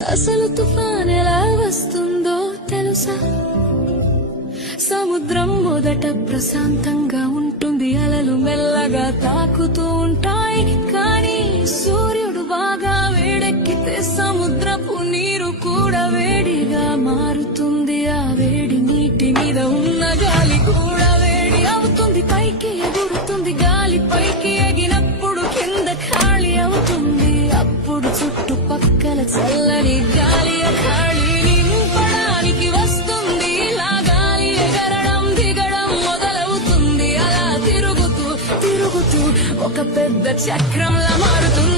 అసలు తుఫాన్ ఎలా వస్తుందో తెలుసా? సముద్రం మొదట ప్రశాంతంగా ఉంటుంది, అలలు మెల్లగా తాకుతూ ఉంటాయి. కానీ సూర్యుడు బాగా వేడెక్కితే సముద్రపు నీరు కూడా వేడిగా మారుతుంది. ఆ వేడి నీటి మీద ఉన్న గాలి కూడా వేడి అవుతుంది, పైకి ఎగురుతుంది. గాలి పైకి ఎగినప్పుడు కింద ఖాళీ అవుతుంది. అప్పుడు చుట్టుపక్కల చల్లని గాలి ఖాళీ నింపడానికి వస్తుంది. ఇలా గాలి ఎగరడం దిగడం మొదలవుతుంది. అలా తిరుగుతూ తిరుగుతూ ఒక పెద్ద చక్రంలా మారుతుంది.